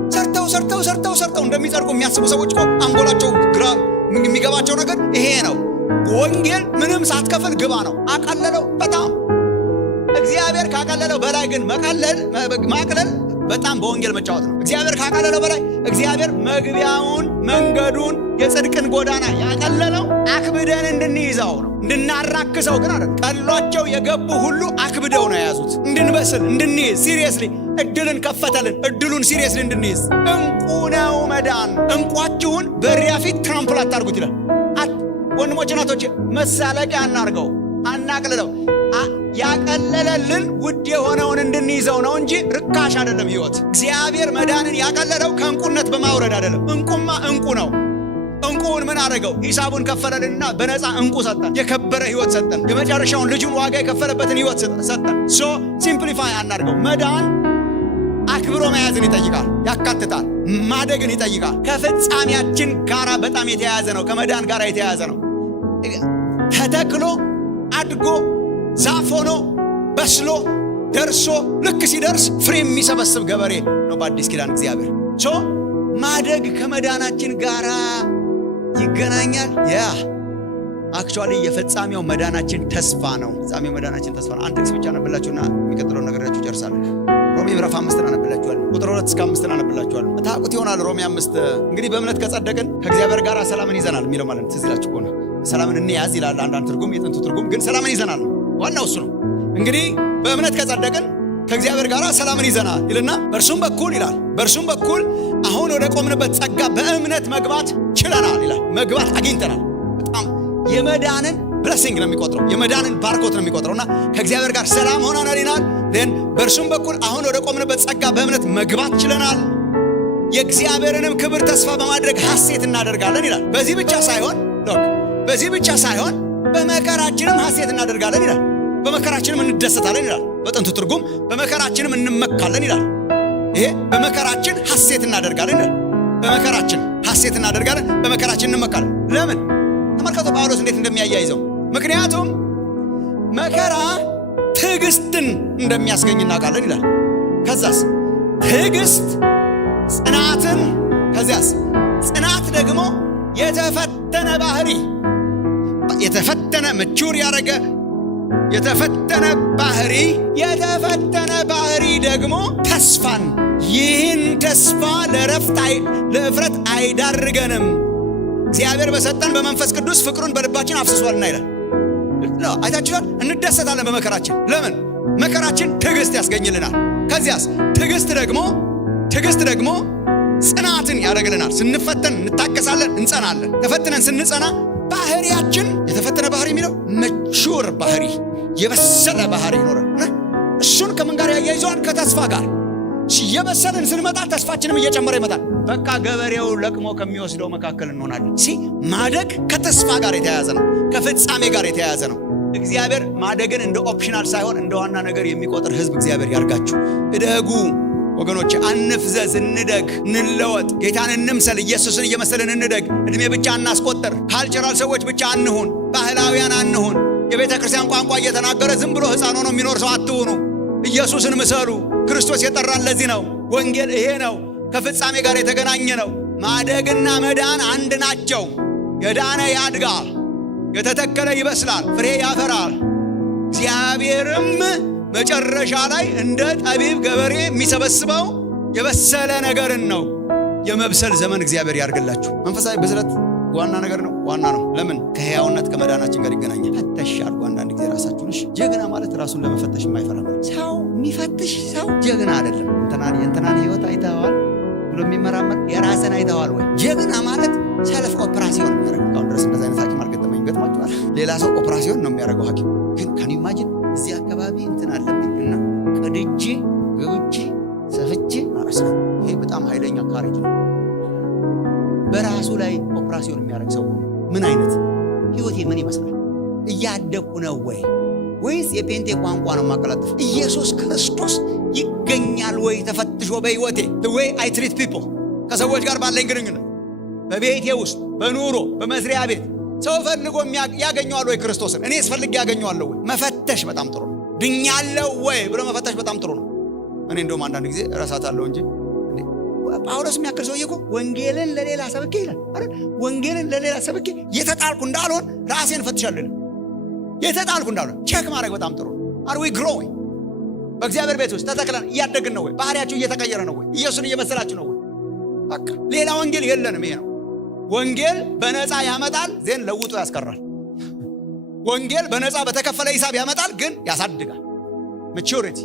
ሰርተው እንደሚጸድቁ የሚያስቡ ሰዎች እኮ አንጎላቸው ግራ የሚገባቸው ነገር ይሄ ነው። ወንጌል ምንም ሳትከፍል ግባ ነው። አቀለለው በጣም። እግዚአብሔር ካቀለለው በላይ ግን ማቅለል በጣም በወንጌል መጫወት ነው። እግዚአብሔር ካቀለለው በላይ እግዚአብሔር መግቢያውን መንገዱን የጽድቅን ጎዳና ያቀለለው አክብደን እንድንይዘው ነው፣ እንድናራክሰው ግን አይደል። ቀሏቸው የገቡ ሁሉ አክብደው ነው የያዙት። እንድንበስል እንድንይዝ ሲሪየስሊ እድልን ከፈተልን። እድሉን ሲሪየስሊ እንድንይዝ። እንቁ ነው መዳን። እንቋችሁን በሪያ ፊት ትራምፕል አታርጉት ይላል። ወንድሞች እናቶች፣ መሳለቂያ አናርገው፣ አናቅልለው። ያቀለለልን ውድ የሆነውን እንድንይዘው ነው እንጂ ርካሽ አይደለም ህይወት። እግዚአብሔር መዳንን ያቀለለው ከእንቁነት በማውረድ አይደለም። እንቁማ እንቁ ነው። እንቁውን ምን አደረገው? ሂሳቡን ከፈለልንና በነፃ እንቁ ሰጠን። የከበረ ህይወት ሰጠን። የመጨረሻውን ልጁን ዋጋ የከፈለበትን ህይወት ሰጠን። ሲምፕሊፋይ አናርገው። መዳን አክብሮ መያዝን ይጠይቃል፣ ያካትታል። ማደግን ይጠይቃል። ከፍጻሜያችን ጋር በጣም የተያያዘ ነው። ከመዳን ጋር የተያያዘ ነው። ተተክሎ አድጎ ዛፍ ሆኖ በስሎ ደርሶ ልክ ሲደርስ ፍሬ የሚሰበስብ ገበሬ ነው በአዲስ ኪዳን እግዚአብሔር። ማደግ ከመዳናችን ጋር ይገናኛል። አክቹዋሊ የፍጻሜው መዳናችን ተስፋ ነው። ፍጻሜው መዳናችን ተስፋ ነው። አንድ ጥቅስ ብቻ አነብላችሁና የሚቀጥለው ነገራችሁ ጨርሳለሁ። ሮሜ ምዕራፍ 5 አነብላችኋለሁ። ቁጥር 2 እስከ 5 አነብላችኋለሁ። ታውቁት ይሆናል። ሮሜ 5 እንግዲህ በእምነት ከጸደቅን ከእግዚአብሔር ጋር ሰላምን ይዘናል የሚለው ማለት ትዝ ይላችሁ ከሆነ ሰላምን እንያዝ ይላል አንዳንድ ትርጉም፣ የጥንቱ ትርጉም ግን ሰላምን ይዘናል ነው። ዋናው እሱ ነው። እንግዲህ በእምነት ከጸደቅን ከእግዚአብሔር ጋር ሰላምን ይዘናል ይልና በእርሱም በኩል ይላል በእርሱም በኩል አሁን ወደ ቆምንበት ጸጋ በእምነት መግባት ችለናል ይላል። መግባት አግኝተናል። በጣም የመዳንን ብለሲንግ ነው የሚቆጥረው፣ የመዳንን ባርኮት ነው የሚቆጥረውና ከእግዚአብሔር ጋር ሰላም ሆነናል ይላል። በእርሱም በኩል አሁን ወደ ቆምንበት ጸጋ በእምነት መግባት ችለናል፣ የእግዚአብሔርንም ክብር ተስፋ በማድረግ ሐሴት እናደርጋለን ይላል። በዚህ ብቻ ሳይሆን በመከራችንም ሐሴት እናደርጋለን ይላል። በመከራችንም እንደሰታለን ይላል። በጥንቱ ትርጉም በመከራችንም እንመካለን ይላል። ይሄ በመከራችን ሐሴት እናደርጋለን ይላል። በመከራችን ሐሴት እናደርጋለን፣ በመከራችን እንመካለን። ለምን? ተመልከቱ ጳውሎስ እንዴት እንደሚያያይዘው። ምክንያቱም መከራ ትዕግስትን እንደሚያስገኝ እናውቃለን ይላል። ከዛስ ትዕግስት ጽናትን፣ ከዚያስ ጽናት ደግሞ የተፈተነ ባህሪ፣ የተፈተነ መቹር ያደረገ የተፈተነ ባህሪ ደግሞ ተስፋን፣ ይህን ተስፋ ለእፍረት አይዳርገንም፣ እግዚአብሔር በሰጠን በመንፈስ ቅዱስ ፍቅሩን በልባችን አፍስሷልና ይላል። አይታችኋል። እንደሰታለን በመከራችን። ለምን? መከራችን ትዕግስት ያስገኝልናል። ከዚያስ ትዕግስት ደግሞ ጽናትን ያደርግልናል። ስንፈተን እንታገሳለን፣ እንጸናለን። ተፈትነን ስንጸና ባህሪያችን የተፈተነ ባህሪ የሚለው መቹር ባህሪ፣ የበሰለ ባህሪ ይኖረን። እሱን ከምን ጋር ያያይዘዋል? ከተስፋ ጋር። የበሰልን ስንመጣ ተስፋችንም እየጨመረ ይመጣል። በቃ ገበሬው ለቅሞ ከሚወስደው መካከል እንሆናለን። ማደግ ከተስፋ ጋር የተያያዘ ነው፣ ከፍጻሜ ጋር የተያያዘ ነው። እግዚአብሔር ማደግን እንደ ኦፕሽናል ሳይሆን እንደ ዋና ነገር የሚቆጥር ሕዝብ እግዚአብሔር ያርጋችሁ። እደጉ ወገኖች፣ አንፍዘዝ፣ እንደግ፣ እንለወጥ፣ ጌታን እንምሰል፣ ኢየሱስን እየመሰልን እንደግ። እድሜ ብቻ እናስቆጥር፣ ካልቸራል ሰዎች ብቻ አንሁን፣ ባህላውያን አንሁን። የቤተ ክርስቲያን ቋንቋ እየተናገረ ዝም ብሎ ሕፃን ሆኖ የሚኖር ሰው አትሁኑ። ኢየሱስን ምሰሉ። ክርስቶስ የጠራን ለዚህ ነው። ወንጌል ይሄ ነው፣ ከፍጻሜ ጋር የተገናኘ ነው። ማደግና መዳን አንድ ናቸው። የዳነ ያድጋል፣ የተተከለ ይበስላል፣ ፍሬ ያፈራል። እግዚአብሔርም መጨረሻ ላይ እንደ ጠቢብ ገበሬ የሚሰበስበው የበሰለ ነገርን ነው። የመብሰል ዘመን እግዚአብሔር ያርግላችሁ። መንፈሳዊ ብስለት ዋና ነገር ነው፣ ዋና ነው። ለምን? ከሕያውነት ከመዳናችን ጋር ይገናኛል። ፈተሽ አድርጎ አንዳንድ ጊዜ ራሳችሁን። ጀግና ማለት ራሱን ለመፈተሽ የማይፈራ ነው። ሰው የሚፈትሽ ሰው ጀግና አይደለም። የእንትናን ሕይወት አይተዋል ብሎ የሚመራመር የራስን አይተዋል ወይ? ጀግና ማለት ሰልፍ ኦፕራሲዮን የሚያደርግ። አሁን ድረስ እንደዚህ አይነት ሐኪም አልገጠመኝ። ገጥሟችኋል? ሌላ ሰው ኦፕራሲዮን ነው የሚያደርገው ሐኪም ግን ካን ኢማጂን እዚህ አካባቢ እንትን አለብኝ እና ቀድጄ ገብቼ ሰፍቼ ማረስ። ይሄ በጣም ኃይለኛ ካሬጅ ነው። በራሱ ላይ ኦፕራሲዮን የሚያደርግ ሰው ምን አይነት ህይወቴ ምን ይመስላል? እያደኩ ነው ወይስ የፔንቴ ቋንቋ ነው ማቀላጥፍ? ኢየሱስ ክርስቶስ ይገኛል ወይ ተፈትሾ በህይወቴ? the way I treat people፣ ከሰዎች ጋር ባለኝ ግንኙነት፣ በቤቴ ውስጥ፣ በኑሮ፣ በመስሪያ ቤት ሰው ፈልጎ ያገኘዋል ወይ ክርስቶስን? እኔ ስፈልግ ያገኘዋለሁ ወይ? መፈተሽ በጣም ጥሩ ነው። ድኛለሁ ወይ ብሎ መፈተሽ በጣም ጥሩ ነው። እኔ እንደውም አንዳንድ ጊዜ እረሳታለሁ እንጂ ጳውሎስ የሚያክል ሰውዬ እኮ ወንጌልን ለሌላ ሰብኬ ይላል አይደል? ወንጌልን ለሌላ ሰብኬ የተጣልኩ እንዳልሆን ራሴን ፈትሻለሁ። የተጣልኩ እንዳልሆን ቼክ ማድረግ በጣም ጥሩ ነው። አር ዊ ግሮዊንግ? በእግዚአብሔር ቤት ውስጥ ተተክለን እያደግን ነው ወይ? ባህሪያችሁ እየተቀየረ ነው ወይ? ኢየሱስን እየመሰላችሁ ነው ወይ? በቃ ሌላ ወንጌል የለንም። ይሄ ነው ወንጌል። በነፃ ያመጣል፣ ዜን ለውጦ ያስቀራል። ወንጌል በነፃ በተከፈለ ሂሳብ ያመጣል፣ ግን ያሳድጋል። ማቹሪቲ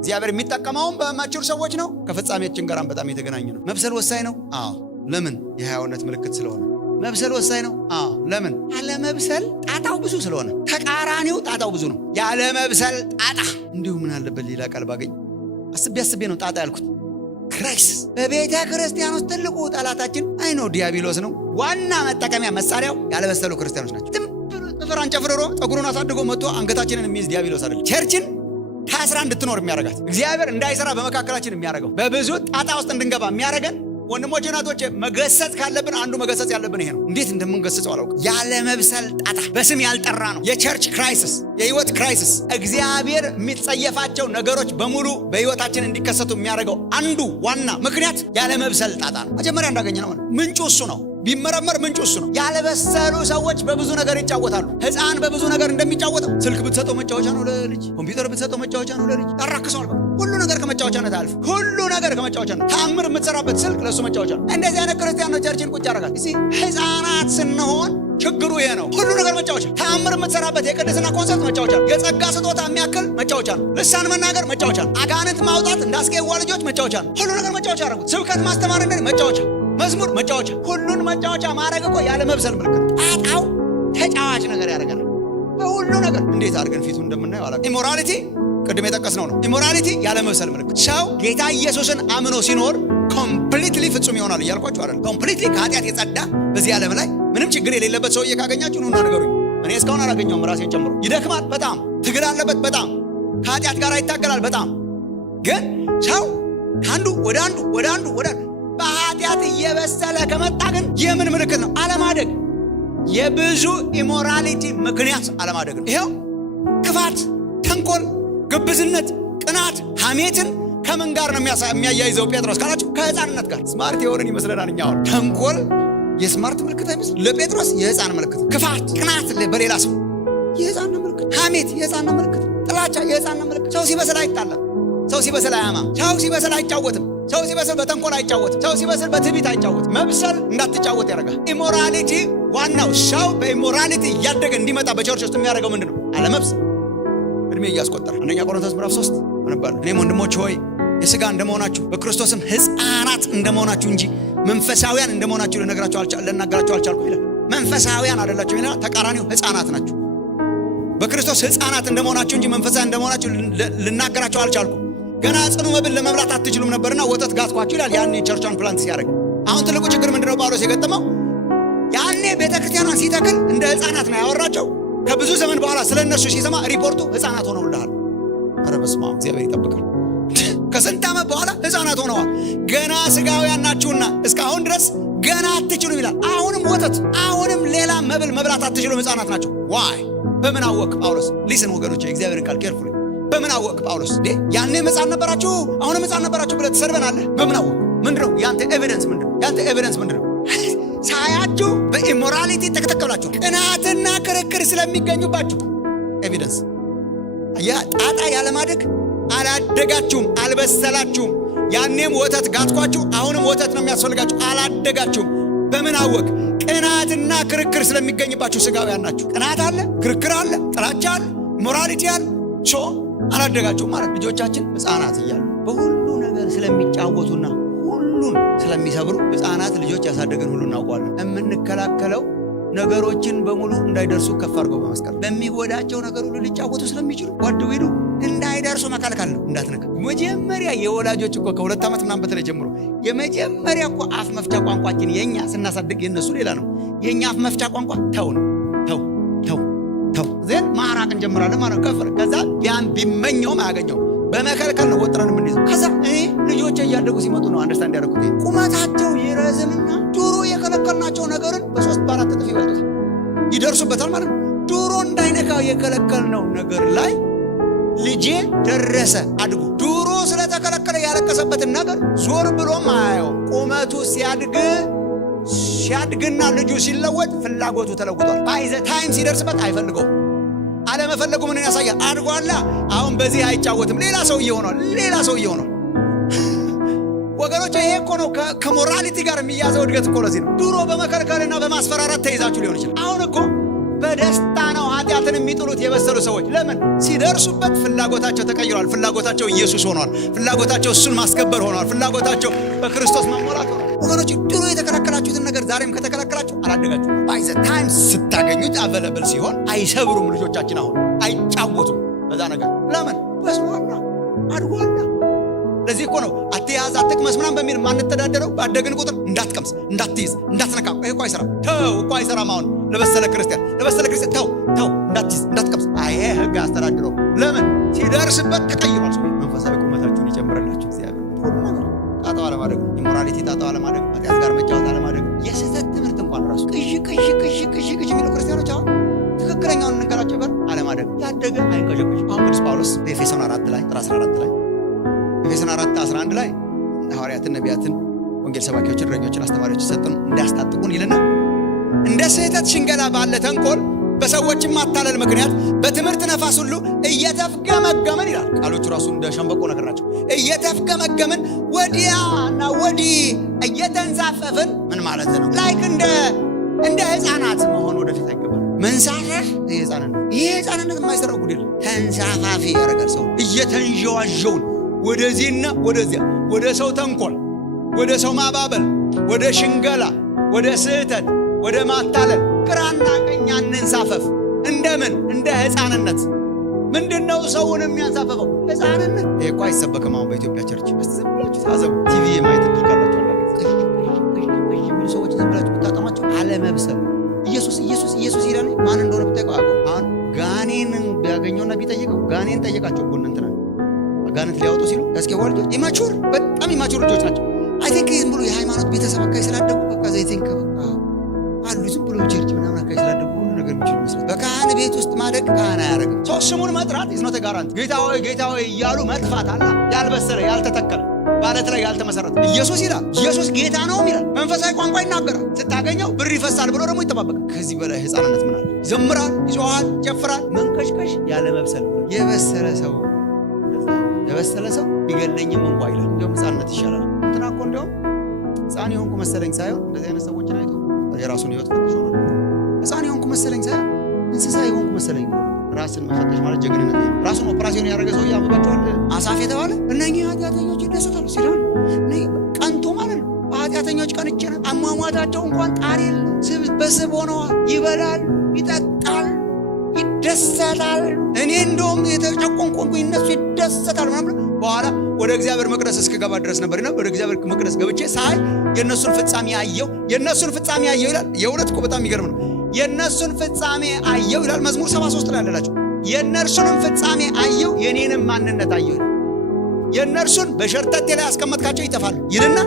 እግዚአብሔር የሚጠቀመውም በማቹር ሰዎች ነው። ከፍጻሜያችን ጋር በጣም የተገናኘ ነው። መብሰል ወሳኝ ነው። አዎ። ለምን? የሕያውነት ምልክት ስለሆነ። መብሰል ወሳኝ ነው። አዎ። ለምን? ያለመብሰል ጣጣው ብዙ ስለሆነ። ተቃራኒው ጣጣው ብዙ ነው። ያለመብሰል ጣጣ። እንዲሁ ምን አለበት ሌላ ቃል ባገኝ። አስቤ ነው ጣጣ ያልኩት። ክራይሲስ። በቤተ ክርስቲያን ውስጥ ትልቁ ጠላታችን አይኖ ዲያብሎስ ነው። ዋና መጠቀሚያ መሳሪያው ያለበሰሉ ክርስቲያኖች ናቸው። ጥፍር አንጨፍርሮ ፀጉሩን አሳድጎ መጥቶ አንገታችንን የሚይዝ ዲያብሎስ አይደለም። ቸርችን ከአስራ እንድትኖር የሚያረጋት፣ እግዚአብሔር እንዳይሰራ በመካከላችን የሚያረገው፣ በብዙ ጣጣ ውስጥ እንድንገባ የሚያረገን ወንድሞቼ እናቶቼ መገሰጽ ካለብን አንዱ መገሰጽ ያለብን ይሄ ነው። እንዴት እንደምንገስጸው አላውቅም። ያለ መብሰል ጣጣ በስም ያልጠራ ነው። የቸርች ክራይሲስ፣ የህይወት ክራይሲስ፣ እግዚአብሔር የሚጸየፋቸው ነገሮች በሙሉ በህይወታችን እንዲከሰቱ የሚያደርገው አንዱ ዋና ምክንያት ያለ መብሰል ጣጣ ነው። መጀመሪያ እንዳገኘ ነው ምንጩ እሱ ነው። ቢመረመር ምንጩ እሱ ነው። ያልበሰሉ ሰዎች በብዙ ነገር ይጫወታሉ። ህፃን በብዙ ነገር እንደሚጫወተው ስልክ ብትሰጠው መጫወቻ ነው ለልጅ፣ ኮምፒውተር ብትሰጠው መጫወቻ ነው ለልጅ። ያራክሰዋል። ሁሉ ነገር ከመጫወቻነት አልፍ፣ ሁሉ ነገር ከመጫወቻነት። ተአምር የምትሰራበት ስልክ ለሱ መጫወቻ ነው። እንደዚህ አይነት ክርስቲያን ነው ቸርችን ቁጭ ያደርጋል። እዚህ ህፃናት ስንሆን ችግሩ ይሄ ነው። ሁሉ ነገር መጫወቻ፣ ተአምር የምትሰራበት የቅድስና ኮንሰርት መጫወቻ ነው። የጸጋ ስጦታ የሚያክል መጫወቻ ነው። ልሳን መናገር መጫወቻ ነው። አጋንንት ማውጣት እንዳስቀየዋ ልጆች መጫወቻ ነው። ሁሉ ነገር መጫወቻ አደረጉት። ስብከት ማስተማር እንደ መጫወቻ፣ መዝሙር መጫወቻ። ሁሉን መጫወቻ ማድረግ እኮ ያለ መብሰል ምልክት። ጣጣው ተጫዋች ነገር ያደርጋል በሁሉ ነገር። እንዴት አድርገን ፊቱ እንደምናየው አላ ኢሞራሊቲ ቅድም የጠቀስነው ነው። ኢሞራሊቲ ያለ መብሰል ምልክት። ሰው ጌታ ኢየሱስን አምኖ ሲኖር ኮምፕሊትሊ ፍጹም ይሆናል እያልኳችሁ አይደል? ኮምፕሊትሊ ከኃጢአት የጸዳ በዚህ ዓለም ላይ ምንም ችግር የሌለበት ሰውዬ ካገኛችሁ ኑና ንገሩኝ። እኔ እስካሁን አላገኘውም፣ ራሴን ጨምሮ። ይደክማል በጣም፣ ትግል አለበት በጣም፣ ከኃጢአት ጋር ይታገላል በጣም። ግን ሰው ከአንዱ ወደ አንዱ ወደ አንዱ ወደ በኃጢአት እየበሰለ ከመጣ ግን የምን ምልክት ነው? አለማደግ። የብዙ ኢሞራሊቲ ምክንያት አለማደግ ነው። ይኸው ክፋት፣ ተንኮል፣ ግብዝነት፣ ቅናት፣ ሐሜትን ከምን ጋር ነው የሚያያይዘው ጴጥሮስ ካላችሁ? ከህፃንነት ጋር። ስማርት የሆነን ይመስለናል እኛ አሁን። ተንኮል የስማርት ምልክት አይመስል፣ ለጴጥሮስ የህፃን ምልክት። ክፋት፣ ቅናት በሌላ ሰው የህፃን ምልክት። ሐሜት የህፃን ምልክት። ጥላቻ የህፃን ምልክት። ሰው ሲበስል አይጣላም። ሰው ሲበስል አያማም። ሰው ሲበስል አይጫወትም። ሰው ሲበስል በተንኮል አይጫወትም። ሰው ሲበስል በትዕቢት አይጫወትም። መብሰል እንዳትጫወት ያደርጋል። ኢሞራሊቲ ዋናው ሰው በኢሞራሊቲ እያደገ እንዲመጣ በቸርች ውስጥ የሚያደርገው ምንድን ነው? አለመብሰል። እድሜ እያስቆጠረ አንደኛ ቆሮንቶስ ምዕራፍ 3 ነበር። እኔም ወንድሞች ሆይ የሥጋ እንደመሆናችሁ በክርስቶስም ሕፃናት እንደመሆናችሁ እንጂ መንፈሳውያን እንደመሆናችሁ ልናገራችሁ አልቻልኩም ይላል። መንፈሳውያን አይደላችሁ ይላል። ተቃራኒው ሕፃናት ናችሁ። በክርስቶስ ሕፃናት እንደመሆናችሁ እንጂ መንፈሳውያን እንደመሆናችሁ ልናገራችሁ አልቻልኩም። ገና ጽኑ መብል ለመብላት አትችሉም ነበርና ወተት ጋትኳችሁ ይላል። ያኔ ቸርቿን ፕላንት ሲያደርግ። አሁን ትልቁ ችግር ምንድነው ጳውሎስ የገጠመው? ያኔ ቤተክርስቲያኗን ሲተክል እንደ ሕፃናት ነው ያወራቸው። ከብዙ ዘመን በኋላ ስለ እነሱ ሲሰማ ሪፖርቱ ሕፃናት ሆነውልሃል። ኧረ በስመ አብ እግዚአብሔር ይጠብቃል። ከስንት ዓመት በኋላ ሕፃናት ሆነዋል። ገና ሥጋውያን ናችሁና እስካሁን ድረስ ገና አትችሉም ይላል። አሁንም ወተት፣ አሁንም ሌላ መብል መብላት አትችሉም፣ ሕፃናት ናቸው። ዋይ በምን አወቅ ጳውሎስ? ሊስን ወገኖች የእግዚአብሔርን ቃል ኬርፉሊ። በምን አወቅ ጳውሎስ? ያኔም ሕፃን ነበራችሁ አሁንም ሕፃን ነበራችሁ ብለህ ትሰድበናለህ። በምን አወቅ? ምንድነው ያንተ ኤቪደንስ? ምንድነው? ሳያችሁ በኢሞራሊቲ ተከተከላችሁ። ቅናትና ክርክር ስለሚገኙባችሁ ኤቪደንስ። ጣጣ ያለማደግ አላደጋችሁም፣ አልበሰላችሁም። ያኔም ወተት ጋትኳችሁ፣ አሁንም ወተት ነው የሚያስፈልጋችሁ። አላደጋችሁም። በምን አወቅ? ቅናትና ክርክር ስለሚገኝባችሁ ሥጋውያን ናችሁ። ቅናት አለ፣ ክርክር አለ፣ ጥላቻ አለ፣ ሞራሊቲ አለ። አላደጋችሁም ማለት ልጆቻችን ሕፃናት እያሉ በሁሉ ነገር ስለሚጫወቱና ሁሉን ስለሚሰብሩ ሕፃናት ልጆች ያሳደገን ሁሉ እናውቀዋለን። የምንከላከለው ነገሮችን በሙሉ እንዳይደርሱ ከፍ አድርጎ በመስቀል በሚጎዳቸው ነገር ሁሉ ሊጫወቱ ስለሚችሉ ጓድ ዊዱ እንዳይደርሱ መከልከል ነው። እንዳትነካ። መጀመሪያ የወላጆች እኮ ከ2 ዓመት ምናምን በተለይ ጀምሮ የመጀመሪያ እኮ አፍ መፍቻ ቋንቋችን የኛ ስናሳድግ የነሱ ሌላ ነው። የኛ አፍ መፍቻ ቋንቋ ተው ነው። ተው ዘን ማራቅ እንጀምራለን ማለት ነው። ከፈረ ከዛ ያን ቢመኘውም አያገኘው በመከልከል ነው ወጥረን የምንይዘው። ከዛ ልጆች እያደጉ ሲመጡ ነው አንደርስታንድ ያደረኩት። ቁመታቸው ይረዝምና ድሮ የከለከልናቸው ነገርን በ3 በ4 እጥፍ ይበልጡታል፣ ይደርሱበታል ማለት ነው። ድሮ እንዳይነካው የከለከልነው ነገር ላይ ልጄ ደረሰ አድጉ። ድሮ ስለተከለከለ ያለቀሰበትን ነገር ዞር ብሎም አያየው። ቁመቱ ሲያድግና ልጁ ሲለወጥ ፍላጎቱ ተለውጧል። ባይዘ ታይም ሲደርስበት አይፈልገውም። አለመፈለጉ ምን ያሳያል? አድጓላ። አሁን በዚህ አይጫወትም። ሌላ ሰው እየሆነው ወገኖች፣ ይሄ እኮ ነው ከሞራሊቲ ጋር የሚያዘው እድገት እኮ። ለዚህ ነው ድሮ በመከልከልና በማስፈራራት ተይዛችሁ ሊሆን ይችላል። አሁን እኮ በደስታ ነው ኃጢአትን የሚጥሉት የበሰሉ ሰዎች። ለምን? ሲደርሱበት ፍላጎታቸው ተቀይሯል። ፍላጎታቸው ኢየሱስ ሆኗል። ፍላጎታቸው እሱን ማስከበር ሆኗል። ፍላጎታቸው በክርስቶስ መሞላት ሆኗል። ወገኖች፣ ድሮ የተከለከላችሁትን ነገር ዛሬም ከተከለከላችሁ አላደጋችሁ። ባይ ዘ ታይም ስታገኙት አቬለብል ሲሆን አይሰብሩም ልጆቻችን። አሁን አይጫወቱም በዛ ነገር። ለምን? በስሟላ አድጓላ። ለዚህ እኮ ነው አትያዝ አትቅመስ ምናምን በሚል ማንተዳደረው። ባደግን ቁጥር እንዳትቀምስ፣ እንዳትይዝ፣ እንዳትነካ። ይሄ እኮ አይሰራም። ተው እኮ አይሰራም። አሁን ለበሰለ ክርስቲያን ተው እንዳትይዝ፣ እንዳትቀምስ። ይሄ ህግ አስተዳድረው። ለምን? ሲደርስበት ተቀይሯል። መንፈሳዊ ቁመታችሁን ይጨምርላችሁ እግዚአብሔር። ሁሉ ነገር ጣጣው አለማደግ ኢሞራሊቲ ጣጣው አለማደግ፣ ኃጢአት ጋር መጫወት አለማደግ፣ የስህተት ትምህርት እንኳን ራሱ ቅዥ የሚሉ ክርስቲያኖች አሁን ትክክለኛውን እንገራቸው ጋር አለማደግ። ያደገ አይንቀዠቀዥ። አሁን ቅዱስ ጳውሎስ በኤፌሶን 4 ላይ ቁጥር 14 ላይ ኤፌሶን 4:11 ላይ ሐዋርያትን፣ ነቢያትን፣ ወንጌል ሰባኪዎችን፣ እረኞችን፣ አስተማሪዎችን ሰጥን እንዲያስታጥቁን ይልና እንደ ስህተት ሽንገላ ባለ ተንኮል በሰዎችም ማታለል ምክንያት በትምህርት ነፋስ ሁሉ እየተፍገመገምን ይላል። ቃሎቹ ራሱ እንደ ሸንበቆ ነገር ናቸው። እየተፍገመገምን ወዲያና ወዲህ እየተንሳፈፍን ምን ማለት ነው? ላይክ እንደ ሕፃናት መሆን ወደፊት አይገባል። መንሳፈፍ ይሄ ሕፃንነት የማይሰራው ጉድ የለም። ተንሳፋፊ ያደርጋል ሰው። እየተንዠዋዠውን ወደዚህና ወደዚያ፣ ወደ ሰው ተንኮል፣ ወደ ሰው ማባበል፣ ወደ ሽንገላ፣ ወደ ስህተት፣ ወደ ማታለል ግራና ቀኝ እንንሳፈፍ። እንደምን? እንደ ሕፃንነት። ምንድነው ሰውን የሚያንሳፈፈው? ሕፃንነት። ይሄ እኮ አይሰበክም አሁን በኢትዮጵያ ቸርች። እስቲ ዝም ብላችሁ ታዘቡ። ቲቪ የማየት እድል ካላችሁ የሚሉ ሰዎች ዝም ብላችሁ ብታጠማቸው አለመብሰል። ኢየሱስ ይላል። ማን እንደሆነ ብታውቀው አሁን ጋኔንን ቢያገኘውና ቢጠይቀው ጋኔን ጠየቃቸው እኮ እንትና ጋኔን ሊያወጡ ሲሉ ያስኬዋል ልጆች ኢማቹር፣ በጣም ኢማቹር ልጆች ናቸው። አይ ቲንክ ዝም ብሎ የሃይማኖት ቤተሰብ አካባቢ ስላደጉ በቃ ዘይቲንክ በቃ አሉ ዝም ብሎ ቸርች ምናምን አካባቢ ስላደጉ ሁሉ ነገር የሚችሉ ይመስላል። በካህን ቤት ውስጥ ማደግ ካህን አያደርግም። ሰው ስሙን መጥራት ኢዝ ኖት አ ጋራንቲ። ጌታ ሆይ እያሉ መጥፋት አላ ያልበሰለ ያልተተከለ ባለት ላይ ያልተመሰረተ ኢየሱስ ይላል። ኢየሱስ ጌታ ነው ይላል። መንፈሳዊ ቋንቋ ይናገራል። ስታገኘው ብር ይፈሳል ብሎ ደግሞ ይጠባበቃል። ከዚህ በላይ ሕፃንነት ምን አለ? ይዘምራል፣ ይጮሃል፣ ይጨፍራል። መንቀሽቀሽ ያለ መብሰል። የበሰለ ሰው ቢገለኝም እንኳ ይላል። እንዲያውም ሕፃንነት ይሻላል። እንትና እኮ እንዲያውም ሕፃን የሆንኩ መሰለኝ ሳይሆን እንደዚህ አይነት ሰዎችን አይቶ የራሱን ሕይወት ፈትሾ ነው። ሕፃን የሆንኩ መሰለኝ ሳይሆን እንስሳ የሆንኩ መሰለኝ። ራስን መፈተሽ ማለት ጀግንነት ነው። ራሱን ኦፕራሲዮን ያደረገ ሰው ያመባቸዋል። አሳፍ የተባለ እነኚህ ኃጢአተኞች ይደሰታሉ ሲል ቀንቶ ማለት ነው። በኃጢአተኞች ቀንቼ ነው። አሟሟታቸው እንኳን ጣር የለው። በስብ ሆነዋል። ይበላል፣ ይጠጣል፣ ይደሰታል። እኔ እንደውም የተጨቆንኩ እነሱ ይደሰታል ምናምን። በኋላ ወደ እግዚአብሔር መቅደስ እስክገባ ድረስ ነበርና ወደ እግዚአብሔር መቅደስ ገብቼ ሳይ የእነሱን ፍጻሜ አየው ይላል። የእውነት እኮ በጣም የሚገርም ነው። የእነሱን ፍጻሜ አየው ይላል መዝሙር 73 ላይ ያለላቸው። የእነርሱንም ፍጻሜ አየው የኔንም ማንነት አየው ይላል። የእነርሱን በሸርተቴ ላይ አስቀመጥካቸው ይጠፋሉ ይልና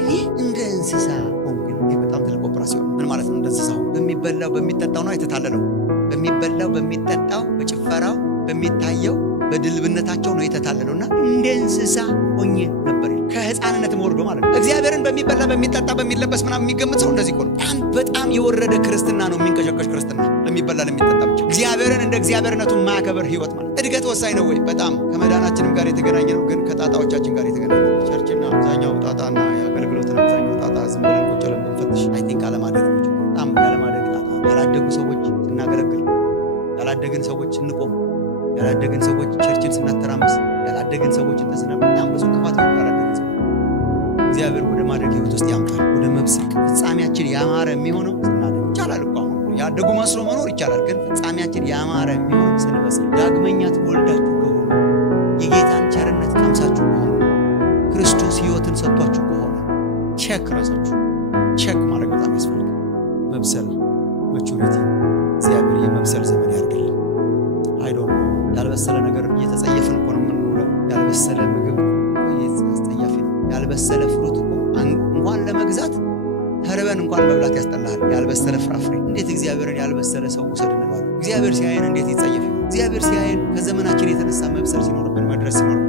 እኔ እንደ እንስሳ ሆንኩ። ይህ በጣም ትልቅ ኦፕራሲዮን። ምን ማለት ነው? እንደ እንስሳ ሆንኩ። በሚበላው በሚጠጣው ነው የተታለለው። በሚበላው በሚጠጣው፣ በጭፈራው በሚታየው በድልብነታቸው ነው የተታለለውና እንደ እንስሳ ሆኜ ነበር። ከሕፃንነትም ወርዶ ማለት ነው። እግዚአብሔርን በሚበላ በሚጠጣ በሚለበስ ምናምን የሚገምት ሰው እንደዚህ እኮ ነው። በጣም የወረደ ክርስትና ነው የሚንቀሸቀሽ ክርስትና። ለሚበላ ለሚጠጣ ብቻ እግዚአብሔርን እንደ እግዚአብሔርነቱ ማያከበር ህይወት ማለት። እድገት ወሳኝ ነው ወይ? በጣም ከመዳናችንም ጋር የተገናኘ ነው፣ ግን ከጣጣዎቻችን ጋር የተገናኘ ነው። ቸርችና አብዛኛው ጣጣና የአገልግሎትን አብዛኛው ጣጣ ዝም ብለን ቁጭ ብለን ብንፈትሽ አይ ቲንክ አለማደግ ነው። በጣም ያለማደግ ጣጣ። ያላደጉ ሰዎች ስናገለግል፣ ያላደግን ሰዎች ስንቆም፣ ያላደግን ሰዎች ቸርችን ስናተራምስ፣ ያላደግን ሰዎች ተስና በጣም ብዙ ክፋት ነው። ያላደግን ሰዎች እግዚአብሔር ወደ ማደግ ህይወት ውስጥ ያምጣል። ወደ መብሰል ፍጻሜያችን ያማረ የሚሆነው ስናደግ ይቻላል እኮ አሁን ያደጉ መስሎ መኖር ይቻላል። ግን ፍጻሜያችን ያማረ የሚሆነው ስንበስል። ዳግመኛ ትወልዳችሁ ከሆነ የጌታን ቸርነት ቀምሳችሁ ከሆነ ክርስቶስ ህይወትን ሰጥቷችሁ ከሆነ ራሳችሁ ቼክ ማድረግ በጣም ያስፈልጋል። መብሰል ማቹሪቲ። እግዚአብሔር የመብሰል ዘመን ያርግልን። አይዶን ያልበሰለ ነገር እየተጸየፍን እኮ ነው የምንውለው። ያልበሰለ ምግብ አስጸያፊ ነው። ያልበሰለ ፍሩት እኮ እንኳን ለመግዛት ተርበን እንኳን መብላት ያስጠላል። ያልበሰለ ፍራፍሬ እንዴት እግዚአብሔርን ያልበሰለ ሰው ውሰድ እንለዋለን? እግዚአብሔር ሲያየን እንዴት ይጸየፍ ይሆን? እግዚአብሔር ሲያየን ከዘመናችን የተነሳ መብሰል ሲኖርብን መድረስ ሲኖርብን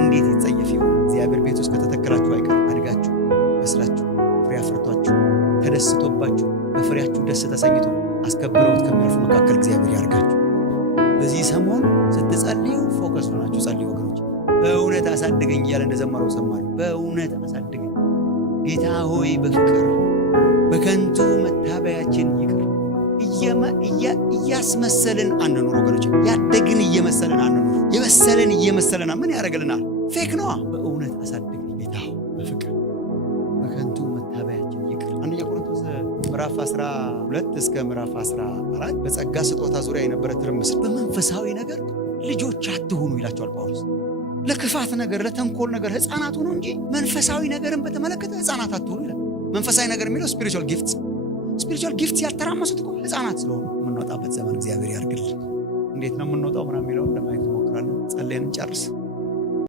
እንዴት ይጸየፍ ይሆን? እግዚአብሔር ቤት ውስጥ ከተተከላችሁ አይቀር አድጋችሁ በስላችሁ ፍሬ አፍርቷችሁ ተደስቶባችሁ በፍሬያችሁ ደስ ተሰኝቶ አስከብረውት ከሚያልፉ መካከል እግዚአብሔር ያርጋችሁ። በዚህ ሰሞን ስትጸልዩ ፎከስ ሆናችሁ ጸልዩ ወገኖች። በእውነት አሳድገኝ እያለ እንደዘመረው ሰማል። በእውነት አሳድገኝ ጌታ ሆይ በፍቅር በከንቱ መታበያችን ይቅር። እያስመሰልን አንኑር ወገኖች። ያደግን እየመሰልን አንኑር። የበሰልን እየመሰልን ምን ያደርግልናል? ፌክ ነዋ። በእውነት አሳድገኝ ጌታ በፍቅር በከንቱ መታበያችን ይቅር። አንደኛ ቆሮንቶስ ምዕራፍ 12 እስከ ምዕራፍ 14 በጸጋ ስጦታ ዙሪያ የነበረ ትርምስ። በመንፈሳዊ ነገር ልጆች አትሁኑ ይላቸዋል ጳውሎስ። ለክፋት ነገር ለተንኮል ነገር ሕፃናት ሁኑ እንጂ መንፈሳዊ ነገርን በተመለከተ ሕፃናት አትሁኑ ይላል። መንፈሳዊ ነገር የሚለው ስፒሪቹዋል ጊፍትስ ያልተራመሱት እኮ ሕፃናት ስለሆኑ የምንወጣበት ዘመን እግዚአብሔር ያርግልን። እንዴት ነው የምንወጣው ምናምን የሚለውን ለማየት እንሞክራለን። ጸልየን እንጨርስ።